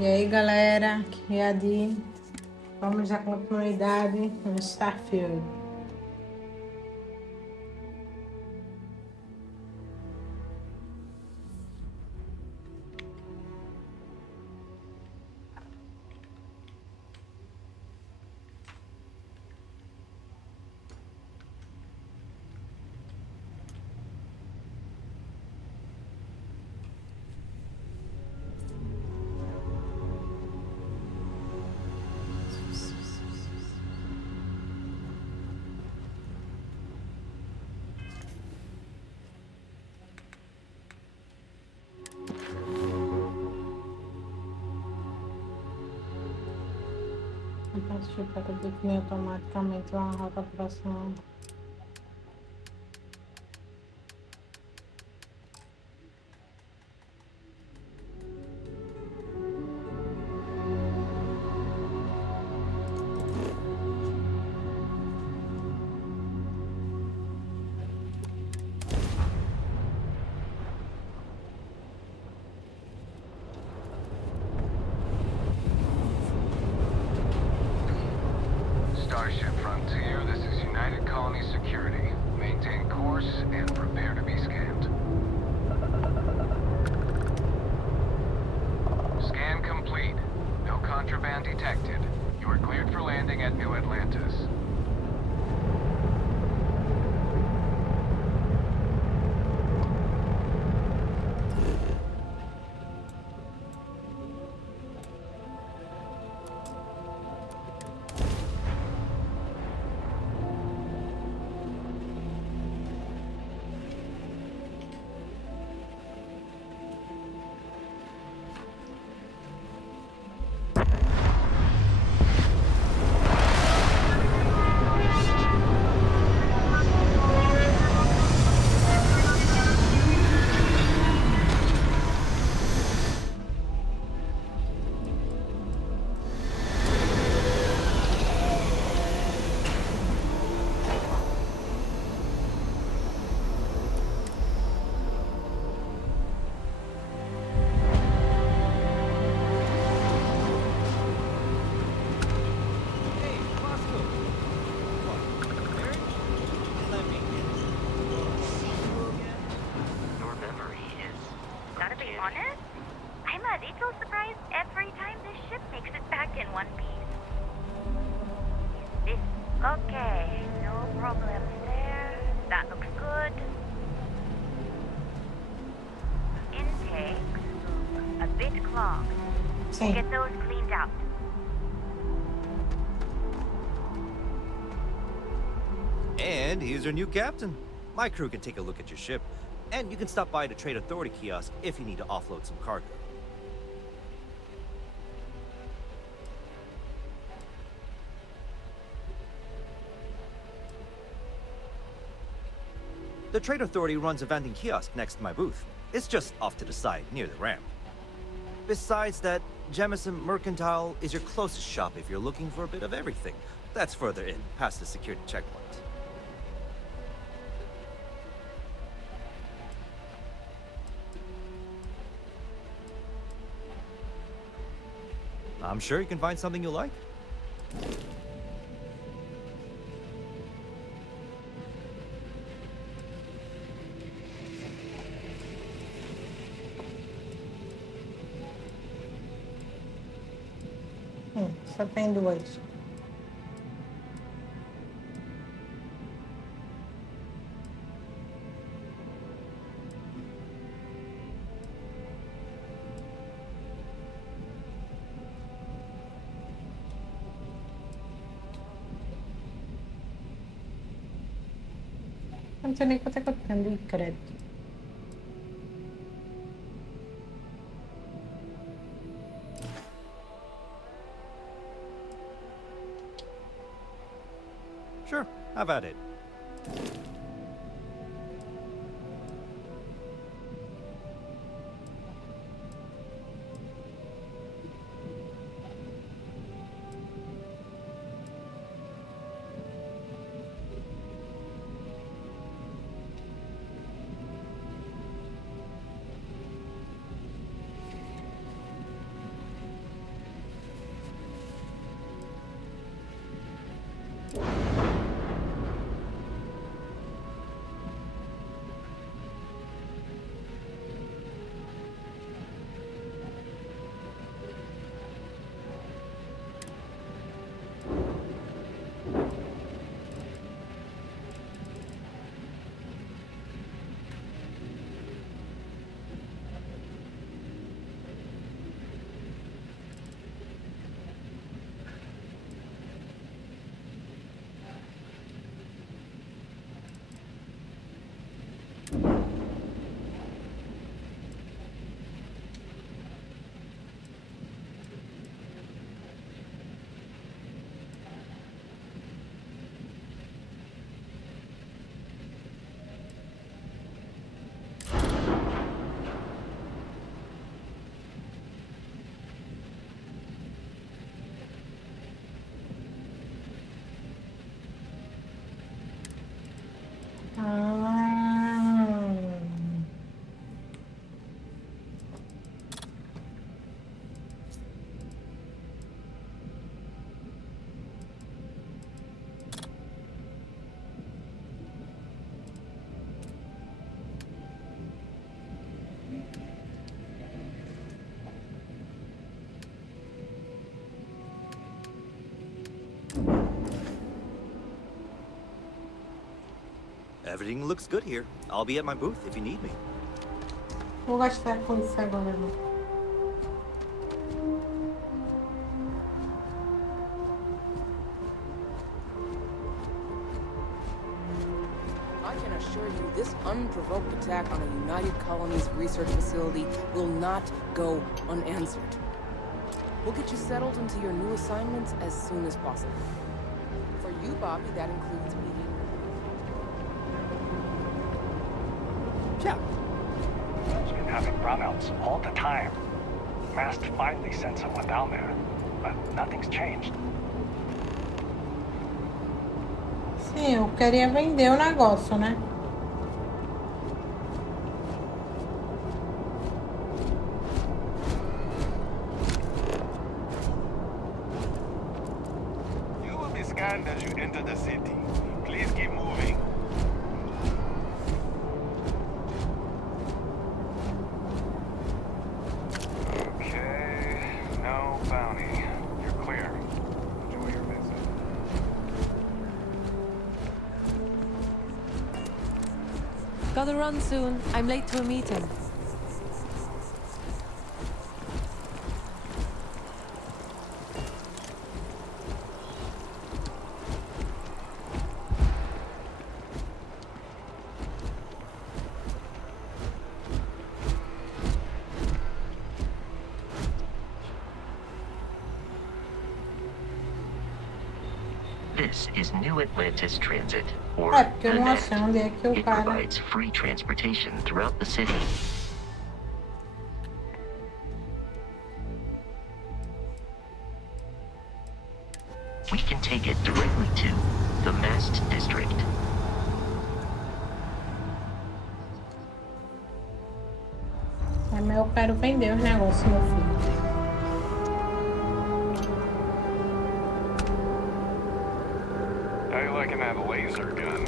E aí, galera, aqui é a Di. Vamos dar continuidade no Starfield. Então, assistir para definir automaticamente uma rota próxima. Starship Frontier, this is United Colony Security. Maintain course and prepare to be scanned. Scan complete. No contraband detected. You are cleared for landing at New Atlantis. Okay, no problems there. That looks good. Intakes, a bit clogged. Sim. Get those cleaned out. And here's your new captain. My crew can take a look at your ship, and you can stop by the Trade Authority kiosk if you need to offload some cargo. The Trade Authority runs a vending kiosk next to my booth. It's just off to the side, near the ramp. Besides that, Jemison Mercantile is your closest shop if you're looking for a bit of everything. That's further in, past the security checkpoint. I'm sure you can find something you like. Só tem duas. Não sei nem quanto é que eu tenho de crédito. Sure, have at it. Everything looks good here. I'll be at my booth if you need me. Vou gastar com isso agora, não. I can assure you this unprovoked attack on a United Colonies research facility will not go unanswered. We'll get you settled into your new assignments as soon as possible. For you, Bobby, that includes meeting. Yeah. It's been having brownouts all the time. Mast finally sent someone down there, but nothing's changed. Sim, eu queria vender o negócio, né? You will be scanned as you enter the city. Please keep moving. Okay, no bounty. You're clear. Enjoy your visit. Gotta run soon. I'm late to a meeting. This is New Atlantis Transit, or É, porque eu the não NET. achei onde é que o It cara... provides free transportation throughout the city. We can take it directly to the Mast District. É, mas eu quero vender os negócios, meu filho. How you liking that laser gun?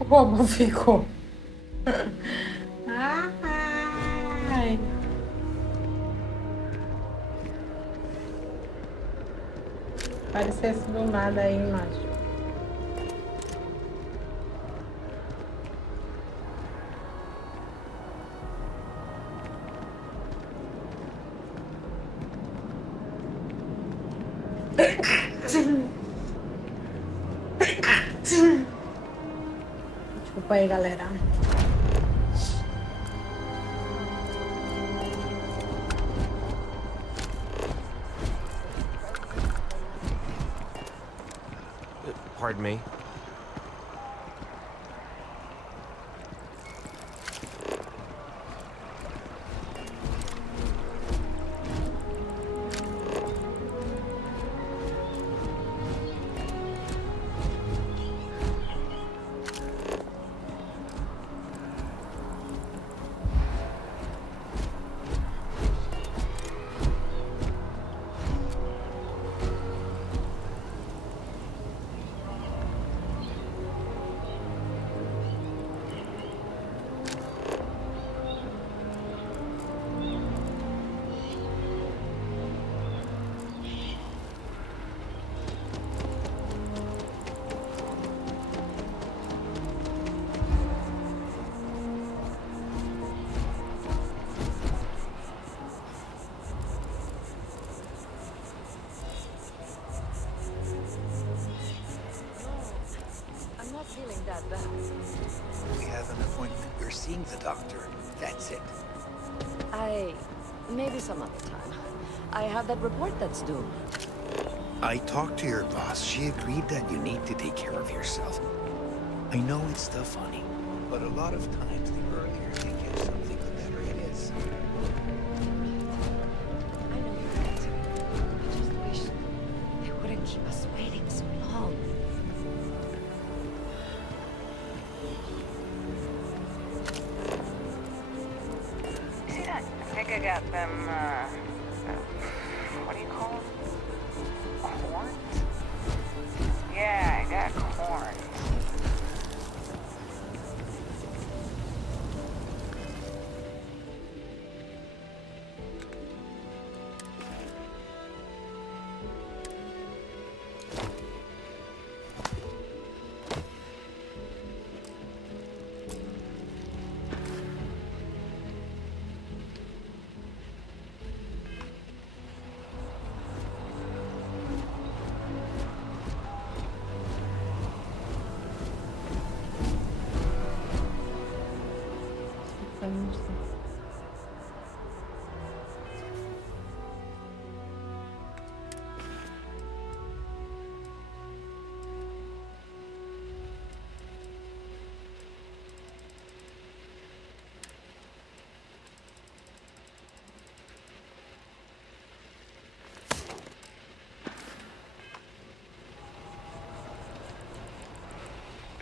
O robô ficou. Ai. Parecesse do nada aí, macho. Desculpa aí, galera. Pardon me. I'm not feeling that bad. We have an appointment. We're seeing the doctor. That's it. I Maybe some other time. I have that report that's due. I talked to your boss. She agreed that you need to take care of yourself. I know it's still funny, but a lot of times the earlier you give something, the better it is. I know you're right. I just wish they wouldn't keep us waiting so long. See that? I think I got them, what do you call them? Corns? Yeah, I got corns.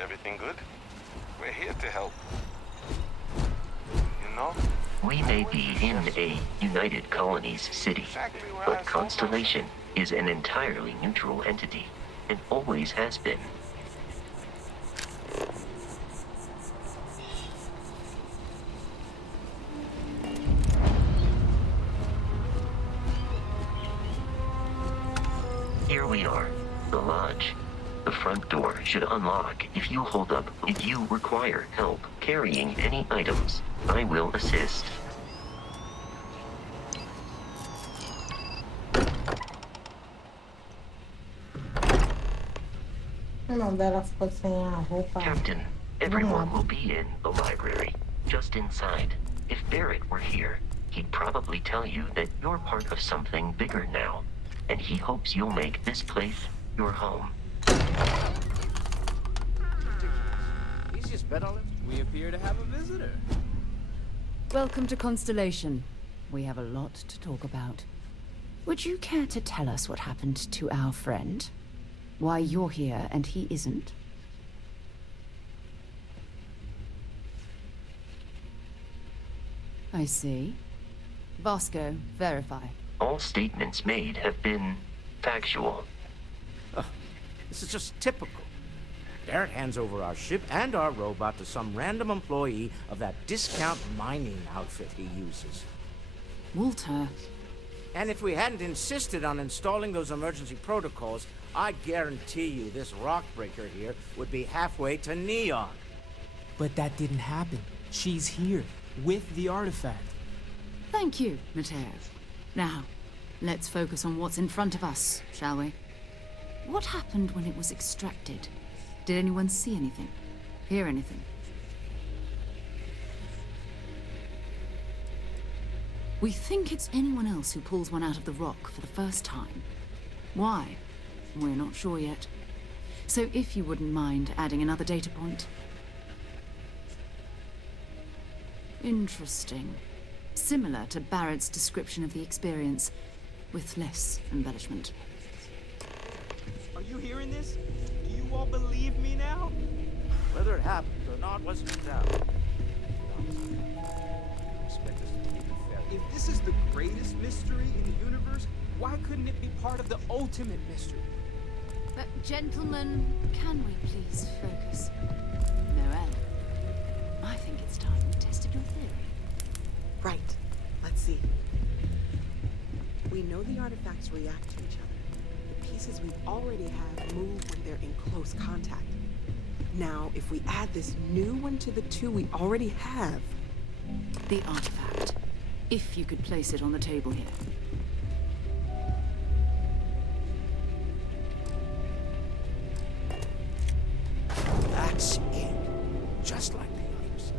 Everything good? We're here to help. You know? We may be in a United Colonies city, but Constellation is an entirely neutral entity, and always has been. Here we are, the lodge. The front door should unlock if you hold up. If you require help carrying any items, I will assist. O nome dela ficou sem a roupa. Captain, everyone will be in the library, just inside. If Barrett were here, he'd probably tell you that you're part of something bigger now, and he hopes you'll make this place your home. Easiest bet on it. We appear to have a visitor. Welcome to Constellation. We have a lot to talk about. Would you care to tell us what happened to our friend? Why you're here and he isn't? I see. Vasco, verify. All statements made have been factual. This is just typical. Barrett hands over our ship and our robot to some random employee of that discount mining outfit he uses. Walter. And if we hadn't insisted on installing those emergency protocols, I guarantee you this rock breaker here would be halfway to Neon. But that didn't happen. She's here, with the artifact. Thank you, Mateo. Now, let's focus on what's in front of us, shall we? What happened when it was extracted? Did anyone see anything? Hear anything? We think it's anyone else who pulls one out of the rock for the first time. Why? We're not sure yet. So if you wouldn't mind adding another data point. Interesting. Similar to Barrett's description of the experience, with less embellishment. Are you hearing this? Do you all believe me now? Whether it happened or not, let's find out. If this is the greatest mystery in the universe, why couldn't it be part of the ultimate mystery? But gentlemen, can we please focus? Noel, I think it's time we tested your theory. Right. Let's see. We know the artifacts react to each other. The pieces we already have move when they're in close contact. Now, if we add this new one to the two we already have... The artifact. If you could place it on the table here. That's it. Just like the others.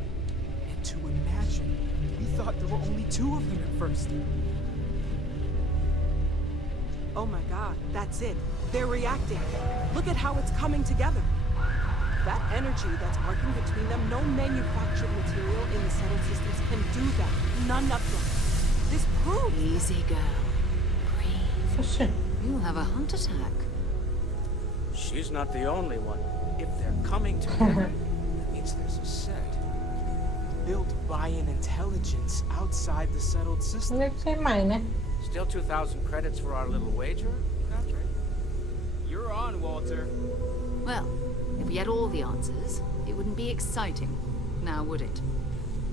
And to imagine, we thought there were only 2 of them at first. Oh my god, that's it. They're reacting. Look at how it's coming together. That energy that's working between them, no manufactured material in the settled systems can do that. None of them. This proves... Easy, girl. Breathe. You'll have a heart attack. She's not the only one. If they're coming together, that means there's a set. Built by an intelligence outside the settled system. Still 2,000 credits for our little wager, Patrick? You're on, Walter. Well, if we had all the answers, it wouldn't be exciting, now would it?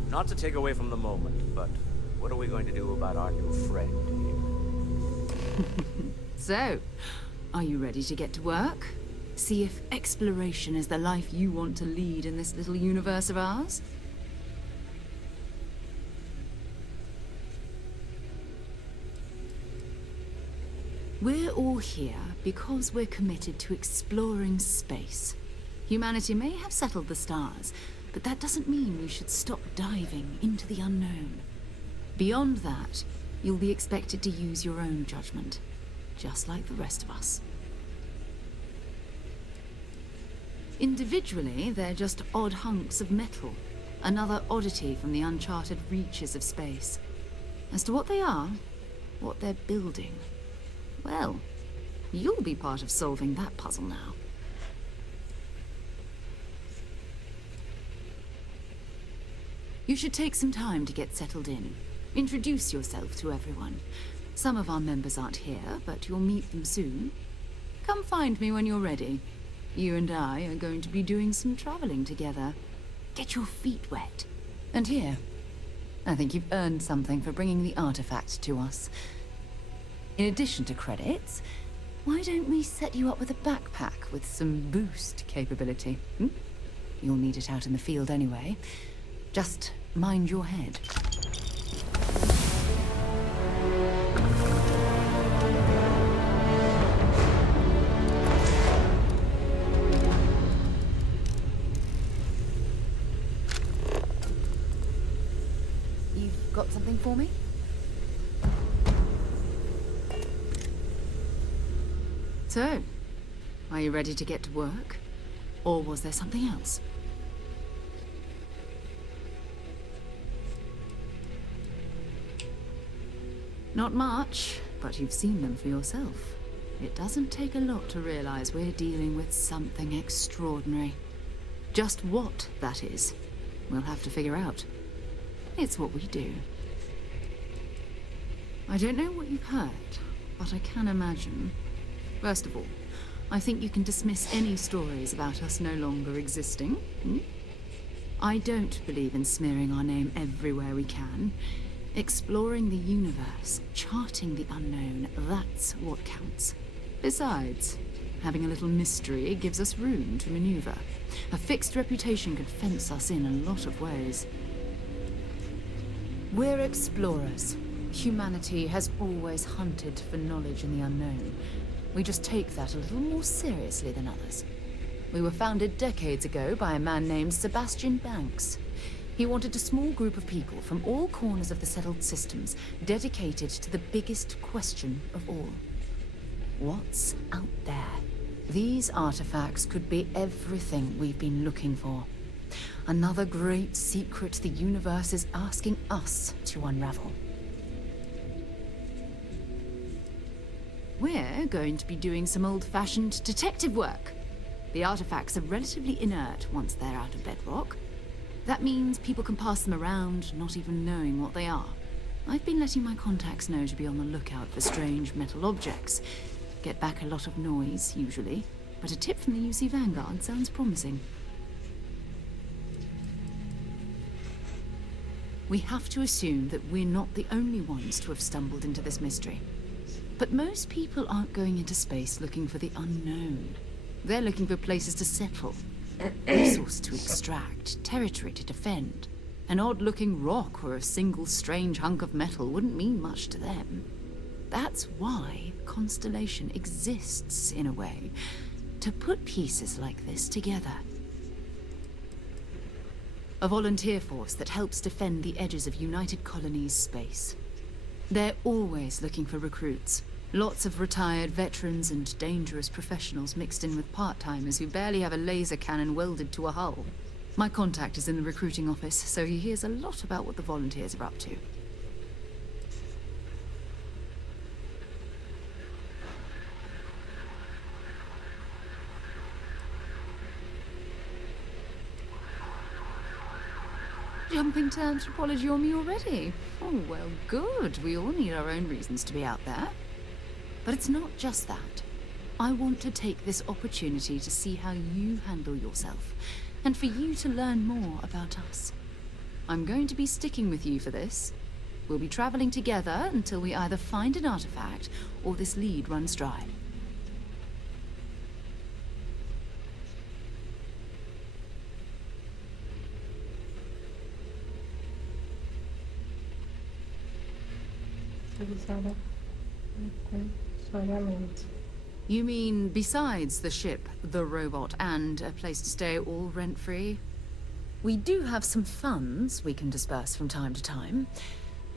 Not to take away from the moment, but what are we going to do about our new friend here? So, are you ready to get to work? See if exploration is the life you want to lead in this little universe of ours? We're all here because we're committed to exploring space. Humanity may have settled the stars, but that doesn't mean we should stop diving into the unknown. Beyond that, you'll be expected to use your own judgment, just like the rest of us. Individually, they're just odd hunks of metal, another oddity from the uncharted reaches of space. As to what they are, what they're building, well, you'll be part of solving that puzzle now. You should take some time to get settled in. Introduce yourself to everyone. Some of our members aren't here, but you'll meet them soon. Come find me when you're ready. You and I are going to be doing some traveling together. Get your feet wet. And here, I think you've earned something for bringing the artifact to us. In addition to credits, why don't we set you up with a backpack with some boost capability? You'll need it out in the field anyway. Just mind your head. You've got something for me? So, are you ready to get to work? Or was there something else? Not much, but you've seen them for yourself. It doesn't take a lot to realize we're dealing with something extraordinary. Just what that is, we'll have to figure out. It's what we do. I don't know what you've heard, but I can imagine. First of all, I think you can dismiss any stories about us no longer existing. I don't believe in smearing our name everywhere we can. Exploring the universe, charting the unknown, that's what counts. Besides, having a little mystery gives us room to maneuver. A fixed reputation could fence us in a lot of ways. We're explorers. Humanity has always hunted for knowledge in the unknown. We just take that a little more seriously than others. We were founded decades ago by a man named Sebastian Banks. He wanted a small group of people from all corners of the settled systems dedicated to the biggest question of all. What's out there? These artifacts could be everything we've been looking for. Another great secret the universe is asking us to unravel. We're going to be doing some old-fashioned detective work. The artifacts are relatively inert once they're out of bedrock. That means people can pass them around, not even knowing what they are. I've been letting my contacts know to be on the lookout for strange metal objects. Get back a lot of noise, usually, but a tip from the UC Vanguard sounds promising. We have to assume that we're not the only ones to have stumbled into this mystery. But most people aren't going into space looking for the unknown. They're looking for places to settle, resource to extract, territory to defend. An odd-looking rock or a single strange hunk of metal wouldn't mean much to them. That's why Constellation exists, in a way, to put pieces like this together. A volunteer force that helps defend the edges of United Colonies space. They're always looking for recruits. Lots of retired veterans and dangerous professionals mixed in with part-timers who barely have a laser cannon welded to a hull. My contact is in the recruiting office, so he hears a lot about what the volunteers are up to. Jumping to anthropology on me already? Oh, well, good. We all need our own reasons to be out there. But it's not just that. I want to take this opportunity to see how you handle yourself, and for you to learn more about us. I'm going to be sticking with you for this. We'll be traveling together until we either find an artifact or this lead runs dry. You mean besides the ship, the robot, and a place to stay all rent-free? We do have some funds we can disperse from time to time.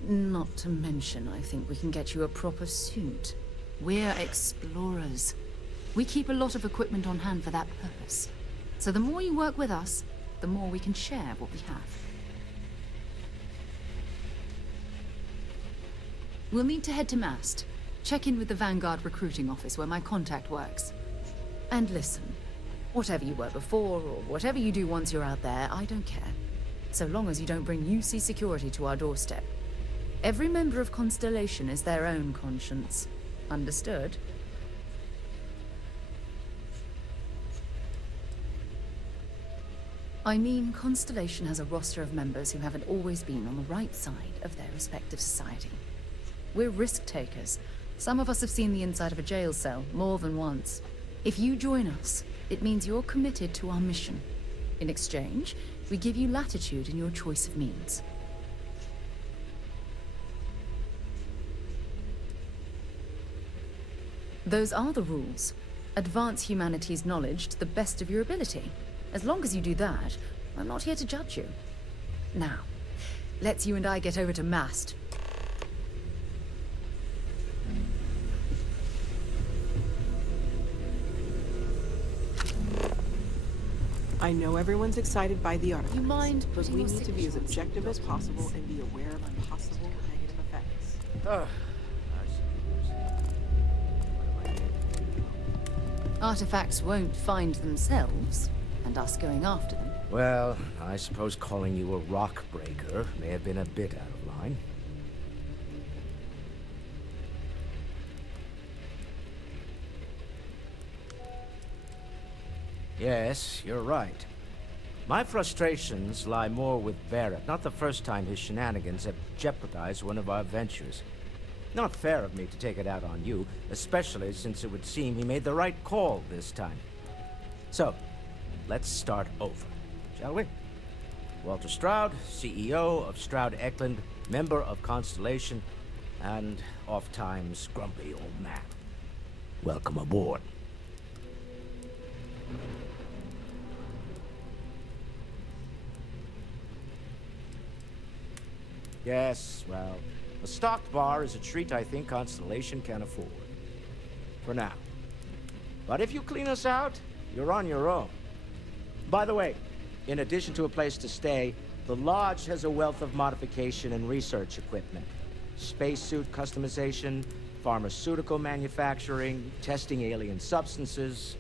Not to mention, I think we can get you a proper suit. We're explorers. We keep a lot of equipment on hand for that purpose. So the more you work with us, the more we can share what we have. We'll need to head to Mast. Check in with the Vanguard recruiting office where my contact works. And listen, whatever you were before or whatever you do once you're out there, I don't care. So long as you don't bring UC security to our doorstep. Every member of Constellation is their own conscience. Understood? I mean, Constellation has a roster of members who haven't always been on the right side of their respective society. We're risk takers. Some of us have seen the inside of a jail cell more than once. If you join us, it means you're committed to our mission. In exchange, we give you latitude in your choice of means. Those are the rules. Advance humanity's knowledge to the best of your ability. As long as you do that, I'm not here to judge you. Now, let's you and I get over to Mast. I know everyone's excited by the artifact. You mind but putting we your need to be as signature on objective as possible and be aware of possible negative effects. Artifacts won't find themselves, and us going after them. Well, I suppose calling you a rock breaker may have been a bit out of line. Yes, you're right. My frustrations lie more with Barrett. Not the first time his shenanigans have jeopardized one of our ventures. Not fair of me to take it out on you, especially since it would seem he made the right call this time. So, let's start over, shall we? Walter Stroud, CEO of Stroud Eklund, member of Constellation, and oft-times grumpy old man. Welcome aboard. Yes, well, a stocked bar is a treat I think Constellation can afford. For now. But if you clean us out, you're on your own. By the way, in addition to a place to stay, the Lodge has a wealth of modification and research equipment. Spacesuit customization, pharmaceutical manufacturing, testing alien substances,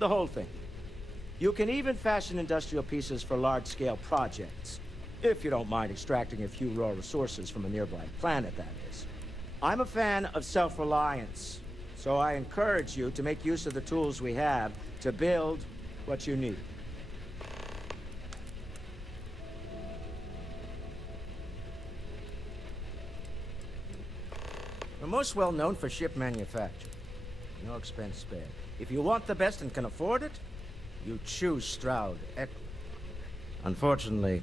the whole thing. You can even fashion industrial pieces for large-scale projects. If you don't mind extracting a few raw resources from a nearby planet, that is. I'm a fan of self-reliance, so I encourage you to make use of the tools we have to build what you need. We're most well known for ship manufacture. No expense spared. If you want the best and can afford it, you choose Stroud Eklund. Unfortunately,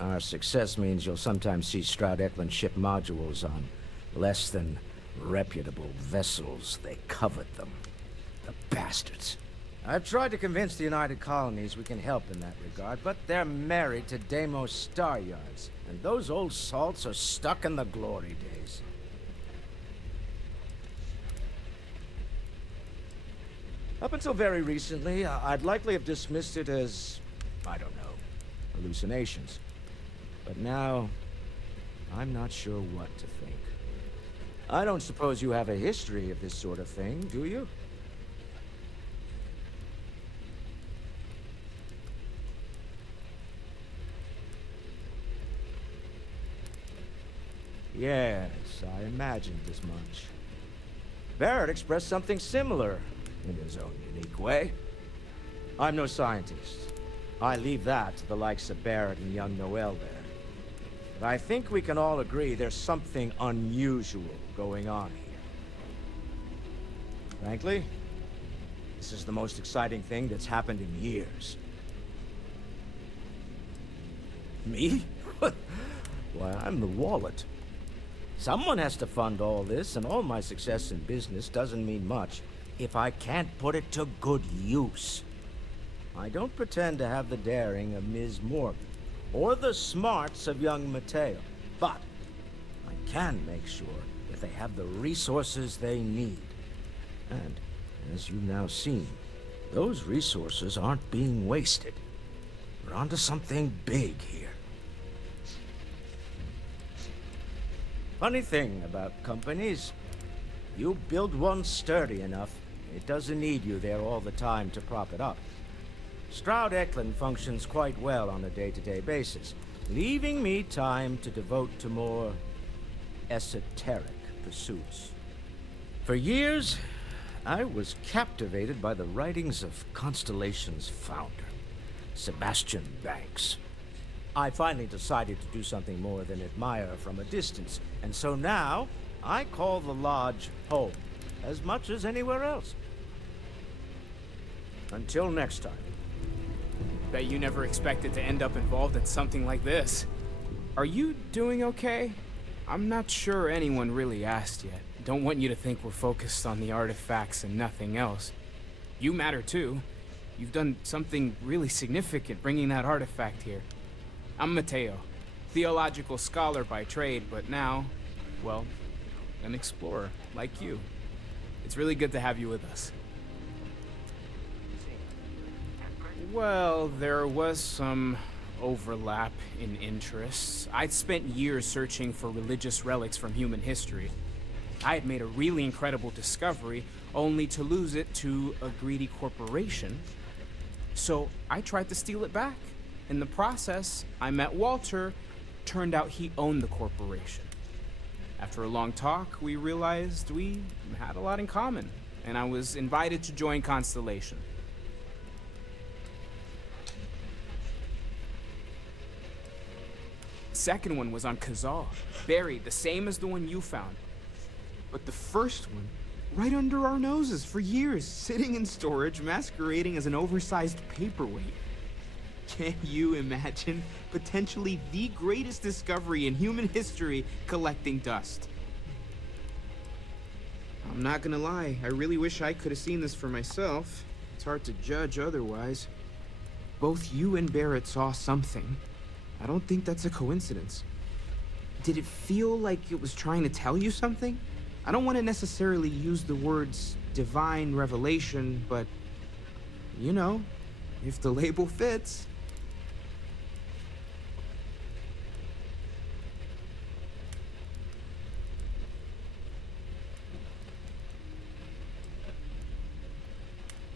our success means you'll sometimes see Stroud Eklund ship modules on less than reputable vessels. They covet them. The bastards. I've tried to convince the United Colonies we can help in that regard, but they're married to Deimos Star Yards, and those old salts are stuck in the glory days. Up until very recently, I'd likely have dismissed it as, I don't know, hallucinations. But now, I'm not sure what to think. I don't suppose you have a history of this sort of thing, do you? Yes, I imagined as much. Barrett expressed something similar, in his own unique way. I'm no scientist. I leave that to the likes of Barrett and young Noel there. But I think we can all agree there's something unusual going on here. Frankly, this is the most exciting thing that's happened in years. Me? Why, I'm the wallet. Someone has to fund all this, and all my success in business doesn't mean much if I can't put it to good use. I don't pretend to have the daring of Ms. Morgan, or the smarts of young Mateo, but I can make sure that they have the resources they need. And, as you've now seen, those resources aren't being wasted. We're onto something big here. Funny thing about companies, you build one sturdy enough, it doesn't need you there all the time to prop it up. Stroud Eklund functions quite well on a day-to-day basis, leaving me time to devote to more esoteric pursuits. For years, I was captivated by the writings of Constellation's founder, Sebastian Banks. I finally decided to do something more than admire from a distance, and so now I call the Lodge home, as much as anywhere else. Until next time. Bet you never expected to end up involved in something like this. Are you doing okay? I'm not sure anyone really asked yet. Don't want you to think we're focused on the artifacts and nothing else. You matter too. You've done something really significant bringing that artifact here. I'm Mateo, theological scholar by trade, but now, well, an explorer like you. It's really good to have you with us. Well, there was some overlap in interests. I'd spent years searching for religious relics from human history. I had made a really incredible discovery, only to lose it to a greedy corporation. So I tried to steal it back. In the process, I met Walter. Turned out he owned the corporation. After a long talk, we realized we had a lot in common, and I was invited to join Constellation. Second one was on Kazal, buried the same as the one you found. But the first one, right under our noses for years, sitting in storage, masquerading as an oversized paperweight. Can you imagine potentially the greatest discovery in human history collecting dust? I'm not gonna lie, I really wish I could have seen this for myself. It's hard to judge otherwise. Both you and Barrett saw something. I don't think that's a coincidence. Did it feel like it was trying to tell you something? I don't want to necessarily use the words divine revelation, but, you know, if the label fits.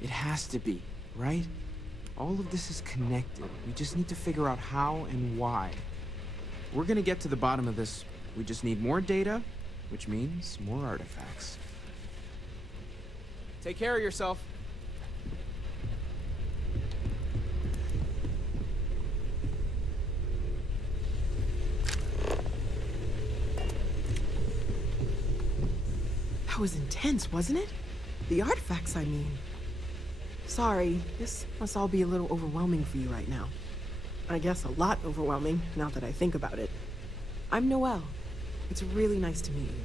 It has to be, right? All of this is connected. We just need to figure out how and why. We're gonna get to the bottom of this. We just need more data, which means more artifacts. Take care of yourself. That was intense, wasn't it? The artifacts, I mean. Sorry, this must all be a little overwhelming for you right now. I guess a lot overwhelming, now that I think about it. I'm Noel. It's really nice to meet you.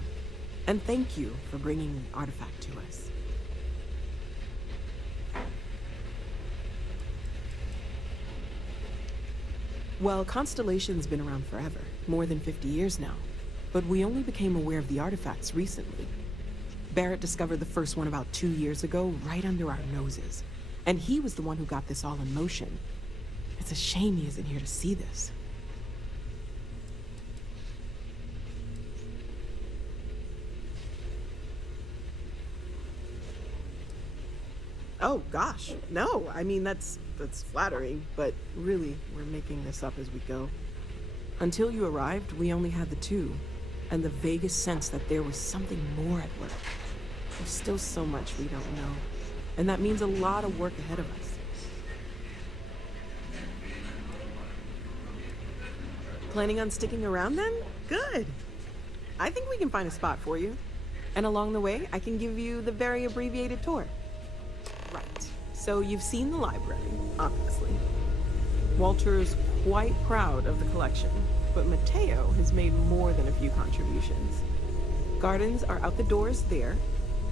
And thank you for bringing the artifact to us. Well, Constellation's been around forever, more than 50 years now. But we only became aware of the artifacts recently. Barrett discovered the first one about 2 years ago, right under our noses. And he was the one who got this all in motion. It's a shame he isn't here to see this. Oh, gosh. No, I mean, that's flattering, but really, we're making this up as we go. Until you arrived, we only had the two, and the vaguest sense that there was something more at work. There's still so much we don't know, and that means a lot of work ahead of us. Planning on sticking around then? Good. I think we can find a spot for you. And along the way, I can give you the very abbreviated tour. Right. So you've seen the library, obviously. Walter's quite proud of the collection, but Mateo has made more than a few contributions. Gardens are out the doors there,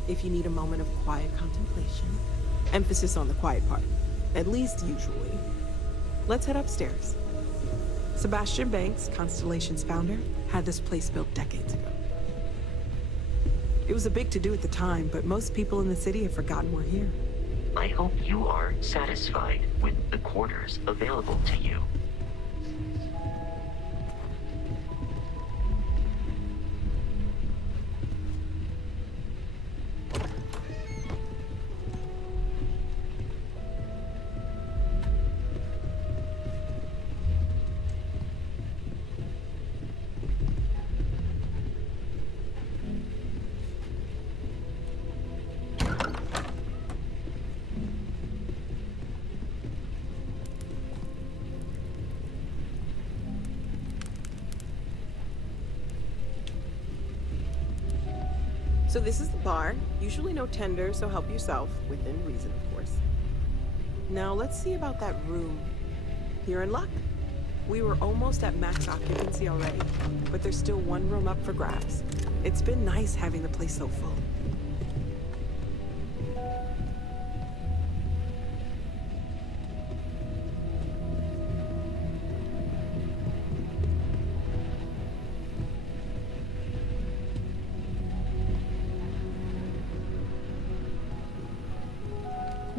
if you need a moment of quiet contemplation. Emphasis on the quiet part, at least usually. Let's head upstairs. Sebastian Banks, Constellation's founder, had this place built decades ago. It was a big to-do at the time, but most people in the city have forgotten we're here. I hope you are satisfied with the quarters available to you. So this is the bar. Usually no tender, so help yourself, within reason, of course. Now let's see about that room. You're in luck. We were almost at max occupancy already, but there's still one room up for grabs. It's been nice having the place so full.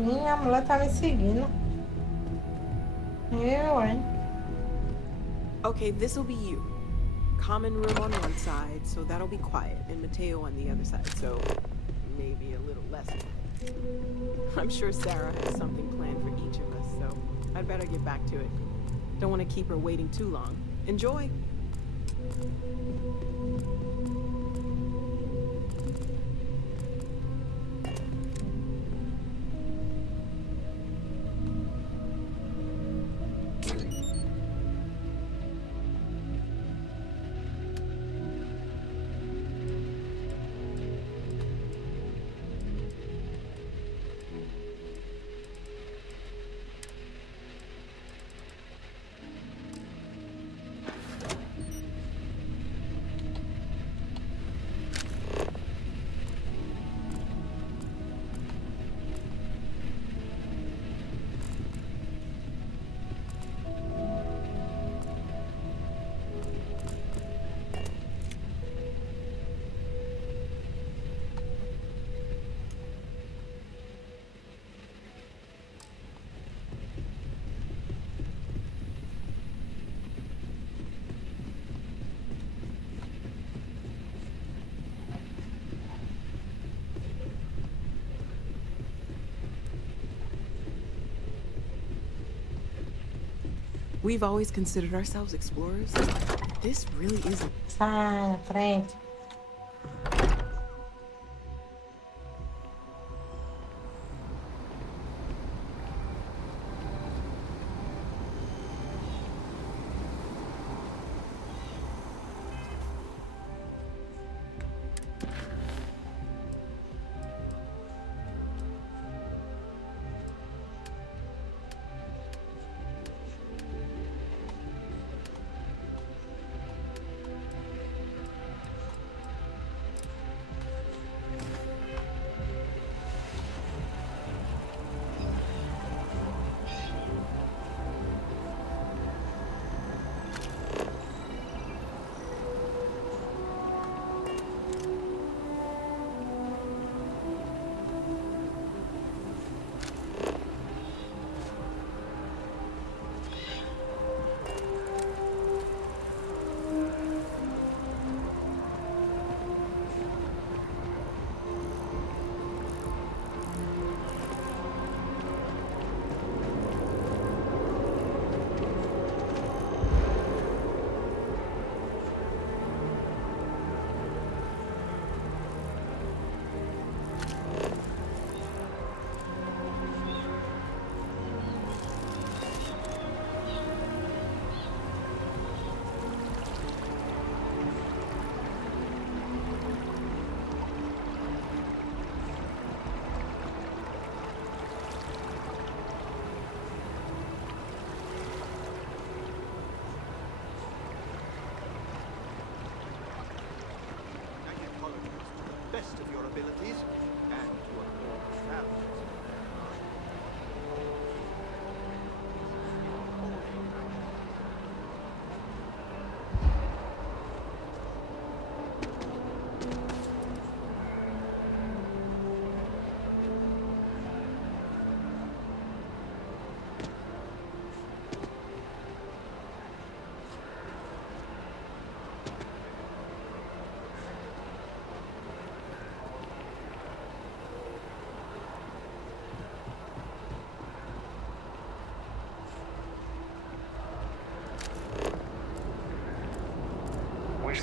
Minha mulher tá me seguindo. Eu, hein? Okay, this'll be you. Common room on one side, so that'll be quiet, and Mateo on the other side, so maybe a little less. I'm sure Sarah has something planned for each of us, so I'd better get back to it. Don't want to keep her waiting too long. Enjoy! We've always considered ourselves explorers. This really isn't. Sai na frente.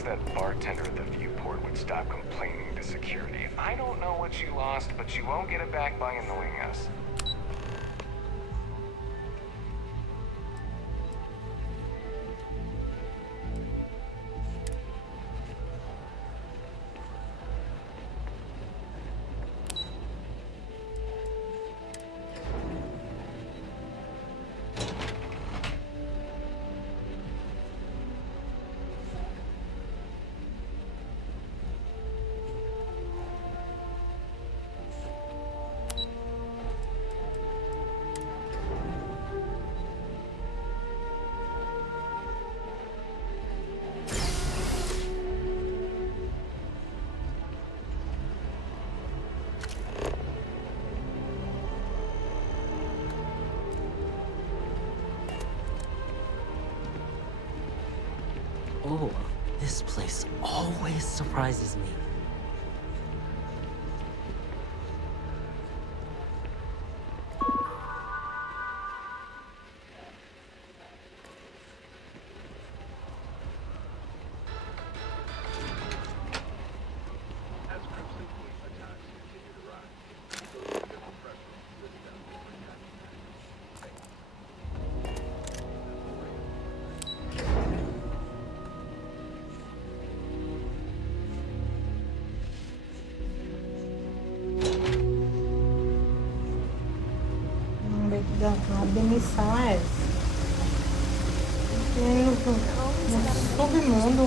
that bartender at the viewport would stop complaining to security. I don't know what you lost, but you won't get it back by annoying us. Oh, this place always surprises me. A demissão é essa. No submundo.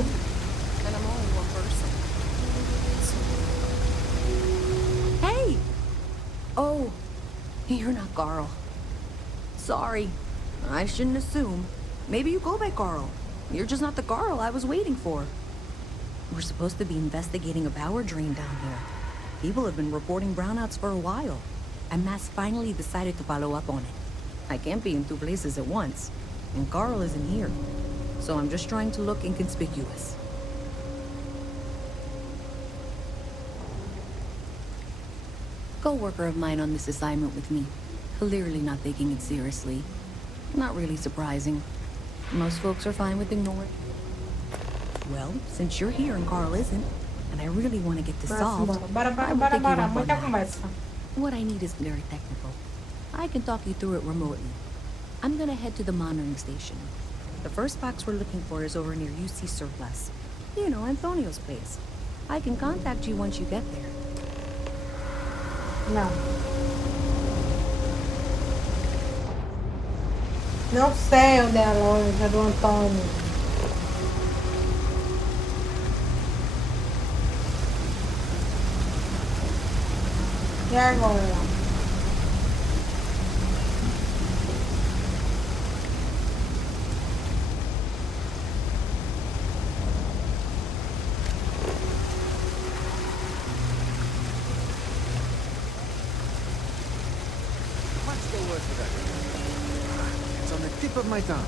And I'm only one person. Hey! Oh, you're not Carl. Sorry. I shouldn't assume. Maybe you go by Carl. You're just not the Carl I was waiting for. We're supposed to be investigating a power drain down here. People have been reporting brownouts for a while, and Mass finally decided to follow up on it. I can't be in two places at once, and Carl isn't here, so I'm just trying to look inconspicuous. Coworker of mine on this assignment with me, clearly not taking it seriously. Not really surprising. Most folks are fine with ignoring. Well, since you're here and Carl isn't, and I really want to get this solved, I will take you up on that. What I need is very technical. I can talk you through it remotely. I'm gonna head to the monitoring station. The first box we're looking for is over near UC Surplus. You know, Antonio's place. I can contact you once you get there. Não. Não sei onde é a loja do Antônio. E agora? It's on the tip of my tongue.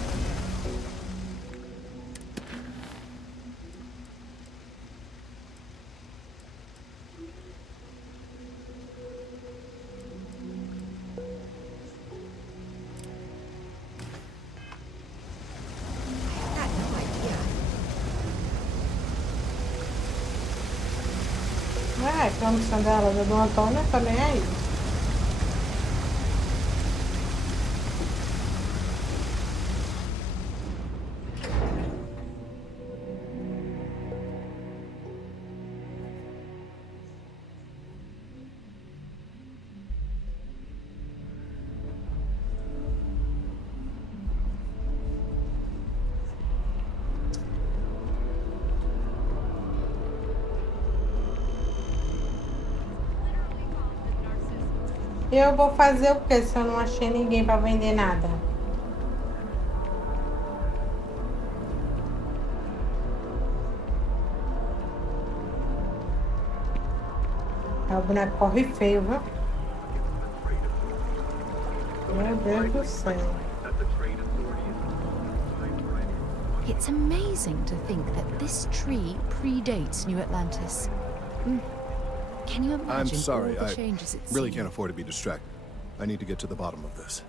É, a condição dela do Antônio também é isso. Eu vou fazer o quê se eu não achei ninguém para vender nada? O boneco corre feio, viu? Meu Deus do céu. It's amazing to think that this tree predates New Atlantis. Can you imagine I'm sorry, all the I changes it's really seen? can't afford to be distracted. I need to get to the bottom of this.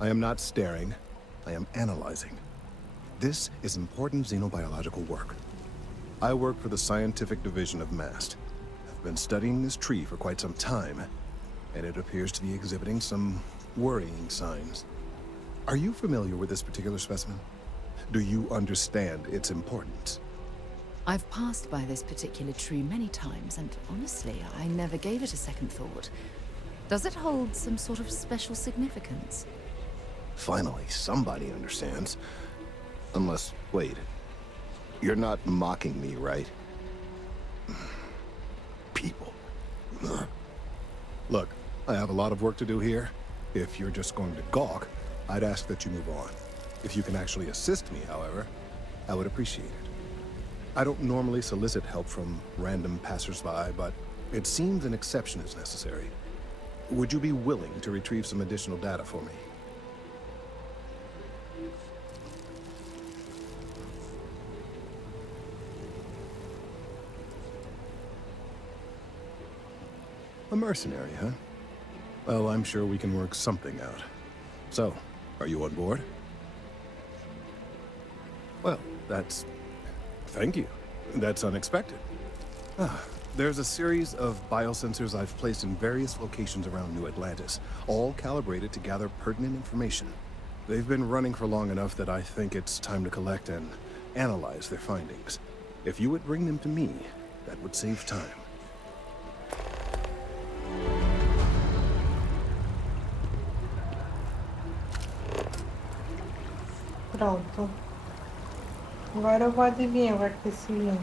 I am not staring, I am analyzing. This is important xenobiological work. I work for the scientific division of MAST. I've been studying this tree for quite some time, and it appears to be exhibiting some worrying signs. Are you familiar with this particular specimen? Do you understand its importance? I've passed by this particular tree many times, and honestly, I never gave it a second thought. Does it hold some sort of special significance? Finally, somebody understands. Unless, wait. You're not mocking me, right? People. Look, I have a lot of work to do here. If you're just going to gawk, I'd ask that you move on. If you can actually assist me, however, I would appreciate it. I don't normally solicit help from random passersby, but it seems an exception is necessary. Would you be willing to retrieve some additional data for me? A mercenary, huh? Well, I'm sure we can work something out. So, are you on board? Well, thank you. That's unexpected. There's a series of biosensors I've placed in various locations around New Atlantis, all calibrated to gather pertinent information. They've been running for long enough that I think it's time to collect and analyze their findings. If you would bring them to me, that would save time. Pronto. Agora eu vou adivinhar o que é que esse link.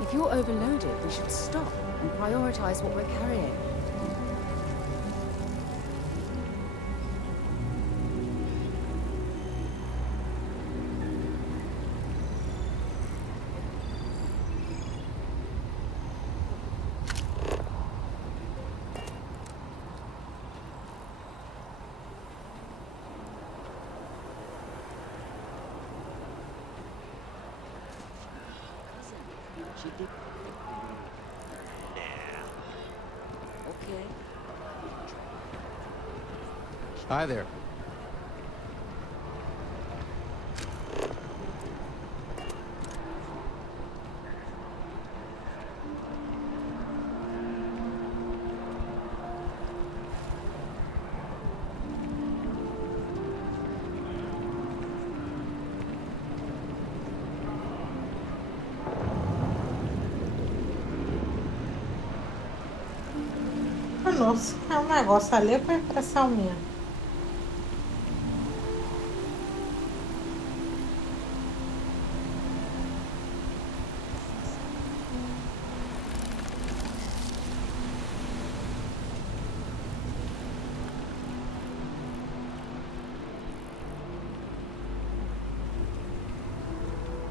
If you're overloaded, we should stop and prioritize what we're carrying. Okay. Hi there. Nossa, é um negócio ali com a impressão minha.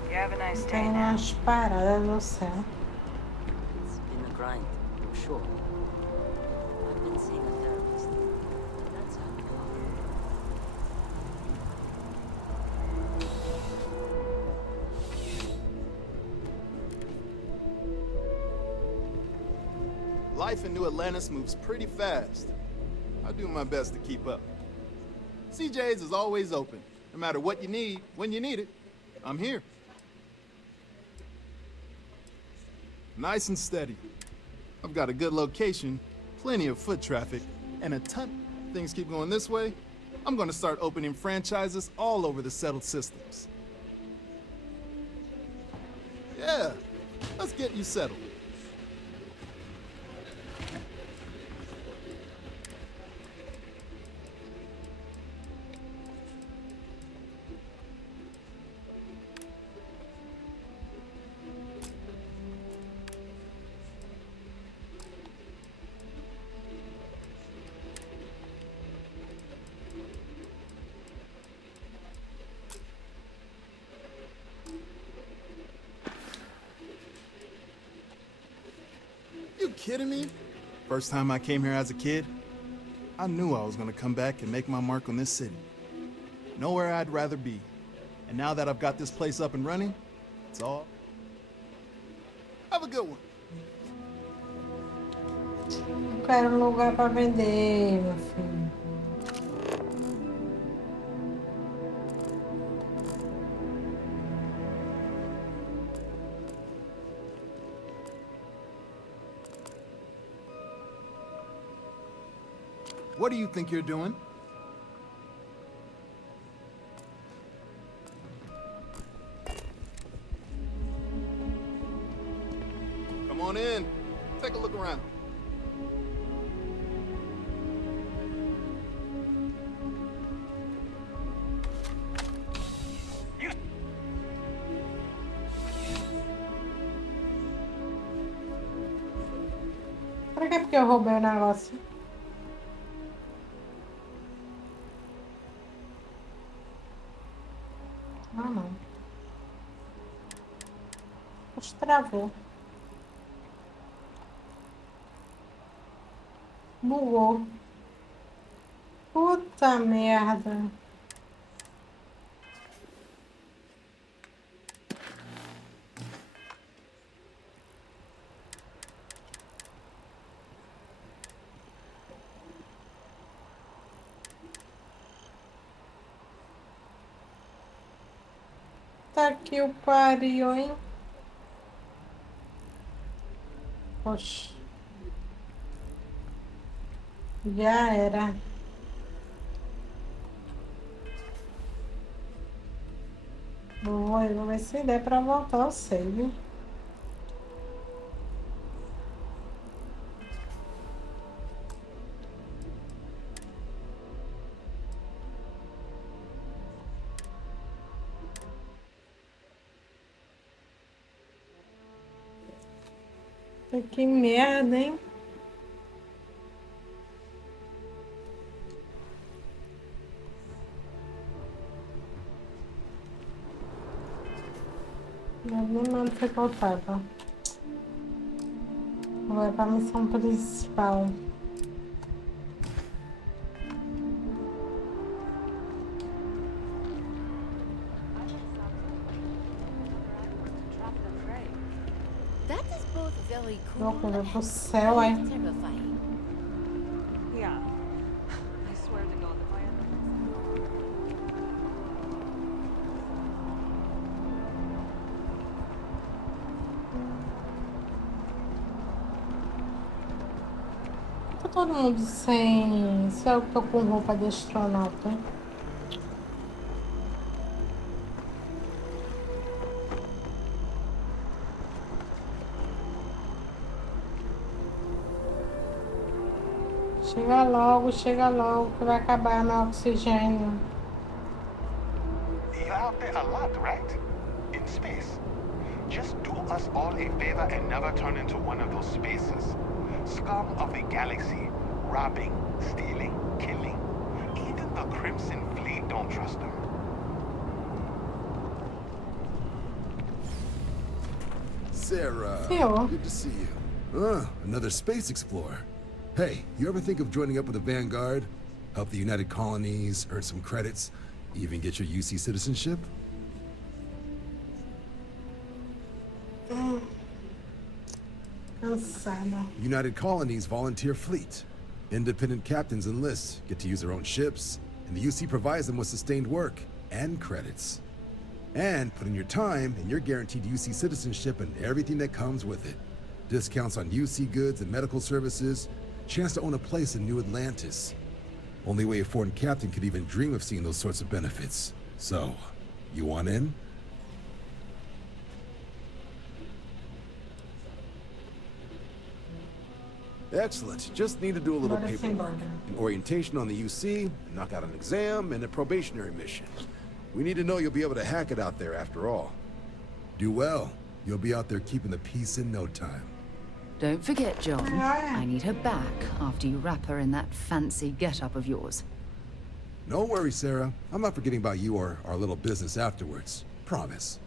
You have a nice day Tem now. umas paradas no céu. It's been a grind, for sure. I've been seeing a therapist. That's helped a lot. Life in New Atlantis moves pretty fast. I do my best to keep up. CJ's is always open. No matter what you need, when you need it, I'm here. Nice and steady. I've got a good location, plenty of foot traffic, and a ton. Things keep going this way, I'm gonna start opening franchises all over the settled systems. Yeah, let's get you settled. You kidding me? First time I came here as a kid, I knew I was gonna come back and make my mark on this city. Nowhere I'd rather be. And now that I've got this place up and running, it's all... Have a good one. Eu quero um lugar para vender, meu filho. What do you think you're doing? Come on in. Take a look around. Pra que porque eu roubei o negócio? Ah, não. Acho que travou. Bugou. Puta merda. Tá que o pariu, hein? Poxa. Já era. Vou ver se der pra voltar o save. Que merda, hein? Nem lembro que eu tava. Agora pra missão principal. Loucura do céu, hein? Yeah. I swear to God, if I ever... Tá todo mundo sem... Só eu que tô com roupa de astronauta. Chega logo, que vai acabar meu oxigênio. You're out there a lot, right? In space. Just do us all a favor and never turn into one of those spaces. Scum of the galaxy. Robbing, stealing, killing. Even the Crimson Fleet don't trust them. Sarah, Phil. good to see you. Another space explorer. Hey, you ever think of joining up with the Vanguard? Help the United Colonies, earn some credits, even get your UC citizenship? Cansada. United Colonies volunteer fleet. Independent captains enlist, get to use their own ships, and the UC provides them with sustained work and credits. And put in your time, and you're guaranteed UC citizenship and everything that comes with it. Discounts on UC goods and medical services, chance to own a place in New Atlantis. Only way a foreign captain could even dream of seeing those sorts of benefits. So, you want in? Excellent. Just need to do a little paperwork. An orientation on the UC, knock out an exam, and a probationary mission. We need to know you'll be able to hack it out there after all. Do well. You'll be out there keeping the peace in no time. Don't forget, John. I need her back after you wrap her in that fancy get-up of yours. No worries, Sarah. I'm not forgetting about you or our little business afterwards. Promise.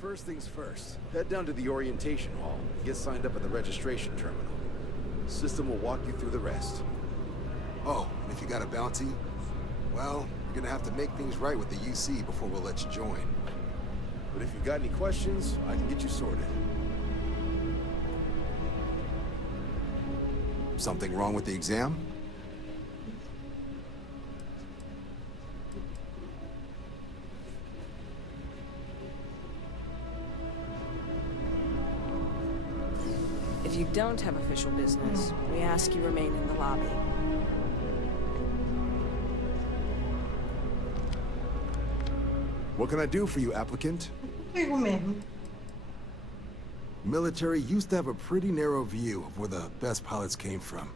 First things first. Head down to the orientation hall. Get signed up at the registration terminal. System will walk you through the rest. Oh, and if you got a bounty, well, you're gonna have to make things right with the UC before we'll let you join. But if you got any questions, I can get you sorted. Something wrong with the exam? If you don't have official business, we ask you remain in the lobby. What can I do for you, applicant? Digo mesmo. Military used to have a pretty narrow view of where the best pilots came from.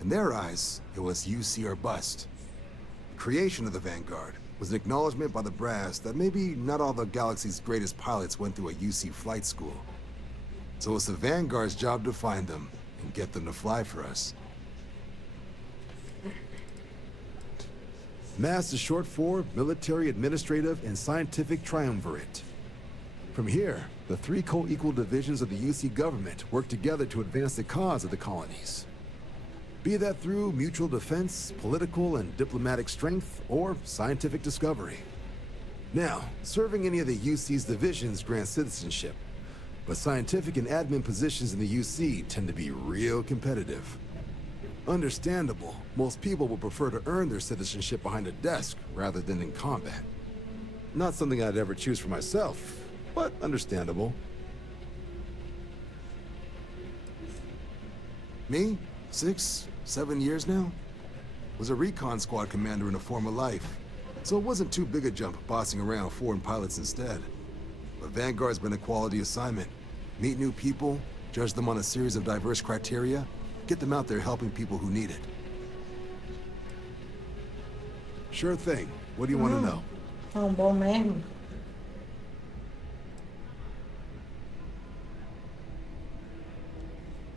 In their eyes, it was UC or bust. The creation of the Vanguard was an acknowledgement by the brass that maybe not all the galaxy's greatest pilots went through a UC flight school. So it's the Vanguard's job to find them and get them to fly for us. MASS is short for Military, Administrative, and Scientific Triumvirate. From here, the three co-equal divisions of the UC government work together to advance the cause of the colonies. Be that through mutual defense, political and diplomatic strength, or scientific discovery. Now, serving any of the UC's divisions grants citizenship, but scientific and admin positions in the UC tend to be real competitive. Understandable, most people would prefer to earn their citizenship behind a desk rather than in combat. Not something I'd ever choose for myself, but understandable. Me? 6, 7 years now? Was a recon squad commander in a former life, so it wasn't too big a jump bossing around foreign pilots instead. But Vanguard's been a quality assignment. Meet new people, judge them on a series of diverse criteria, get them out there helping people who need it. Sure thing. What do you want to know? Bom mesmo.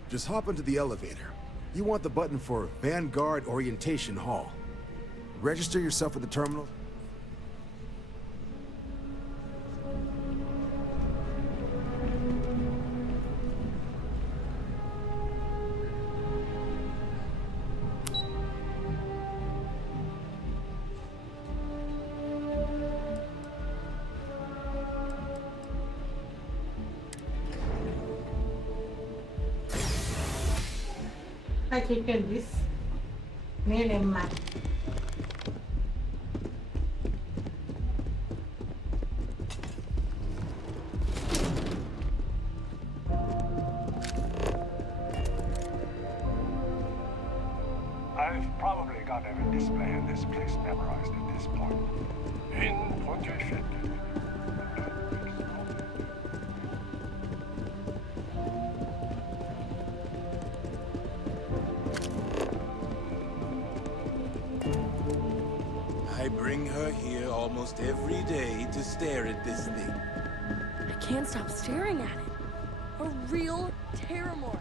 Just hop into the elevator. You want the button for Vanguard Orientation Hall. Register yourself at the terminal. Aqui que eu disse. Nem lembro mais. I've probably got every display in this place memorized at this point. In position. I bring her here almost every day to stare at this thing. I can't stop staring at it. A real terramorph.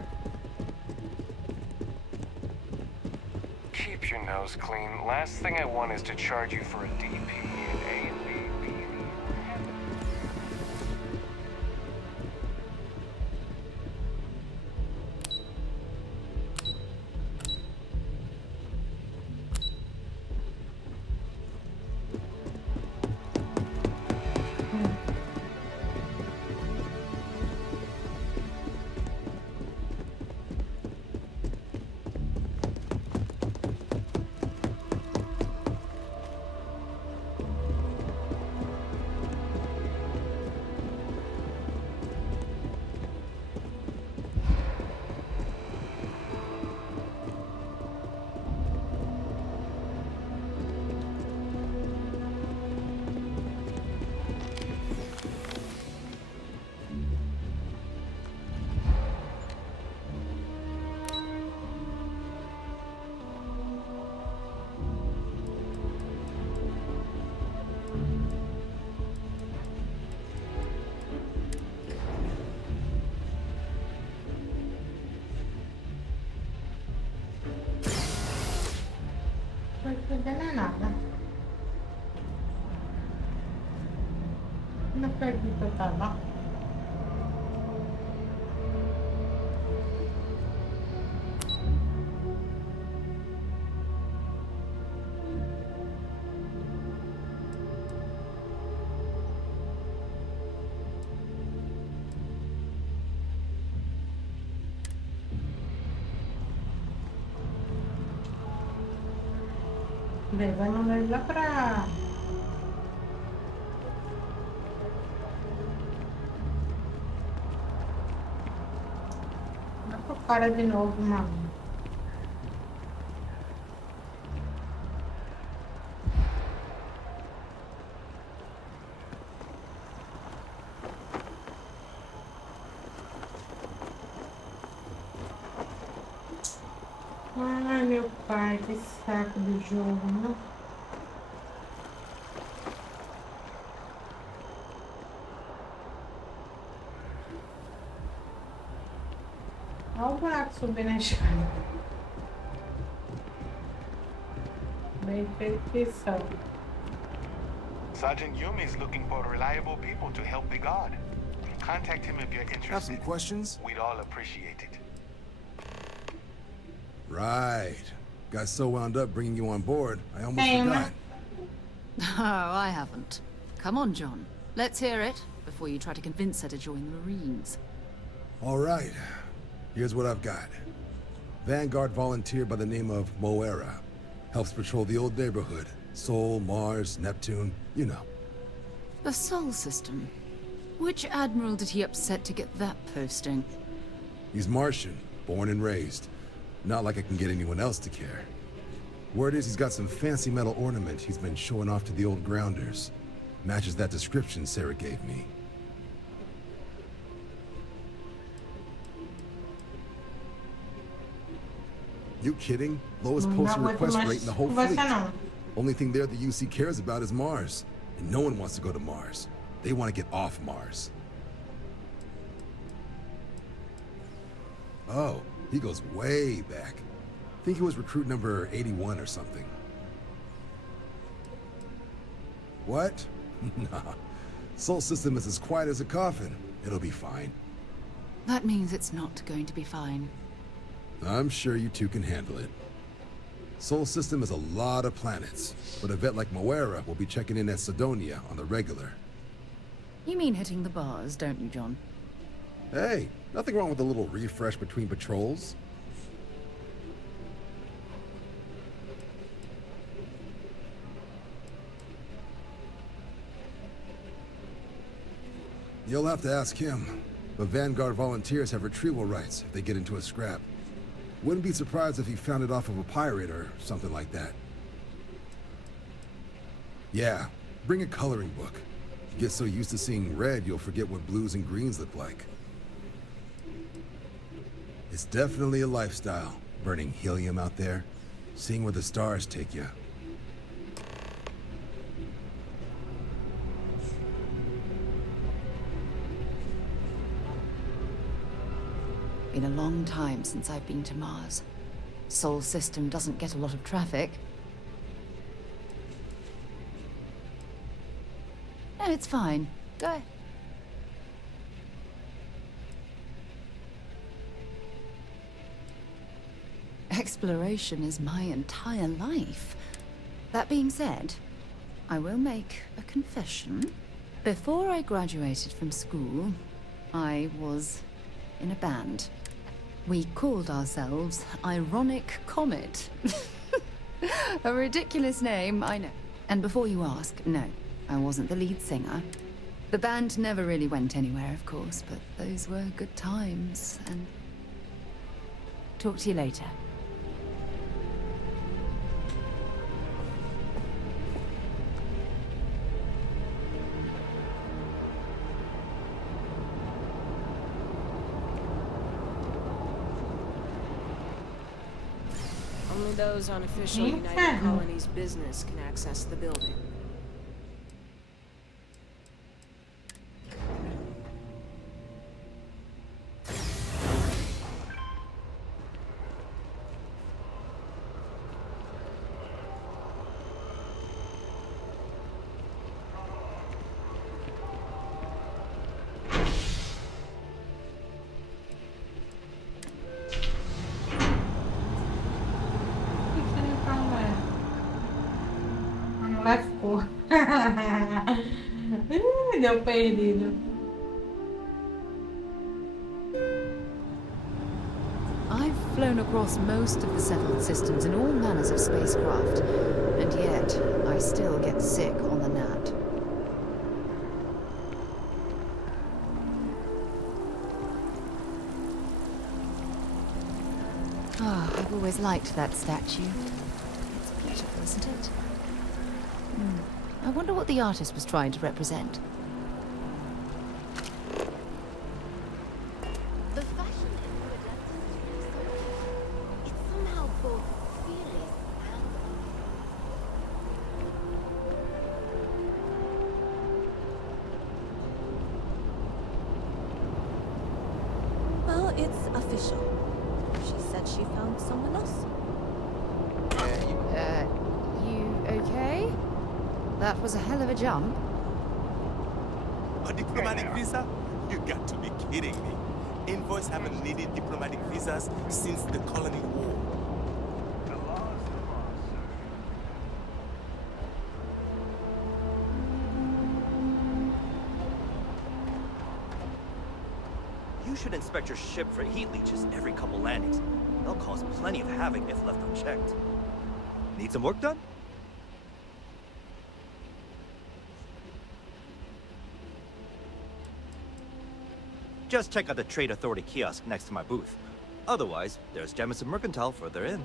Keep your nose clean. Last thing I want is to charge you for a DP in A and B. Não é nada. Não perdi que eu tava. Levando ele lá pra... Lá pro cara de novo, mano. Ai, meu pai, que saco do jogo, né? Olha o buraco subir na escada. Bem feito que são. Sergeant Yumi is looking for reliable people to help the guard. Contact him if you're interested. Have some questions? We'd all appreciate it. Right. Got so wound up bringing you on board, I almost Hey, forgot. Oh, I haven't. Come on, John. Let's hear it before you try to convince her to join the Marines. All right. Here's what I've got. Vanguard volunteer by the name of Moira. Helps patrol the old neighborhood. Sol, Mars, Neptune, you know. The Sol system. Which admiral did he upset to get that posting? He's Martian, born and raised. Not like I can get anyone else to care. Word is he's got some fancy metal ornament he's been showing off to the old grounders. Matches that description Sarah gave me. You kidding? Lowest posting request rate in the whole fleet. Only thing there the UC cares about is Mars. And no one wants to go to Mars. They want to get off Mars. Oh, he goes way back. Think he was recruit number 81 or something. What? Nah. Sol system is as quiet as a coffin. It'll be fine. That means it's not going to be fine. I'm sure you two can handle it. Sol system is a lot of planets, but a vet like Moira will be checking in at Sidonia on the regular. You mean hitting the bars, don't you, John? Hey, nothing wrong with a little refresh between patrols. You'll have to ask him, but Vanguard volunteers have retrieval rights if they get into a scrap. Wouldn't be surprised if he found it off of a pirate or something like that. Yeah, bring a coloring book. You get so used to seeing red, you'll forget what blues and greens look like. It's definitely a lifestyle, burning helium out there, seeing where the stars take you. Been a long time since I've been to Mars. Sol system doesn't get a lot of traffic. No, it's fine. Go ahead. Exploration is my entire life. That being said, I will make a confession. Before I graduated from school, I was in a band. We called ourselves Ironic Comet. A ridiculous name, I know. And before you ask, no, I wasn't the lead singer. The band never really went anywhere, of course, but those were good times, and... Talk to you later. Only those on official United Colonies business can access the building. Lascou. Deu perdido. I've flown across most of the settled systems in all manners of spacecraft, and yet I still get sick on the gnat. Ah, I've always liked that statue. It's beautiful, isn't it? I wonder what the artist was trying to represent. The fashion in it's somehow both fearless and well, it's official. She said she found someone else. You okay? That was a hell of a jump. A diplomatic visa? You got to be kidding me. Envoys haven't needed diplomatic visas since the Colony War. The law's the law, sir. You should inspect your ship for heat leeches every couple landings. They'll cause plenty of havoc if left unchecked. Need some work done? Just check out the Trade Authority kiosk next to my booth. Otherwise, there's Jemison Mercantile further in.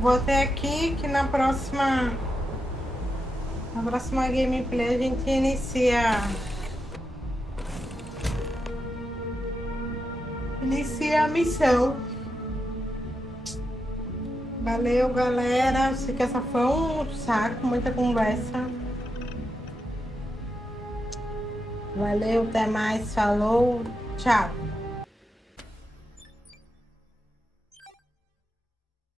Vou até aqui que na próxima gameplay a gente inicia a missão. Valeu, galera. Sei que essa foi um saco, muita conversa. Valeu, até mais, falou, tchau.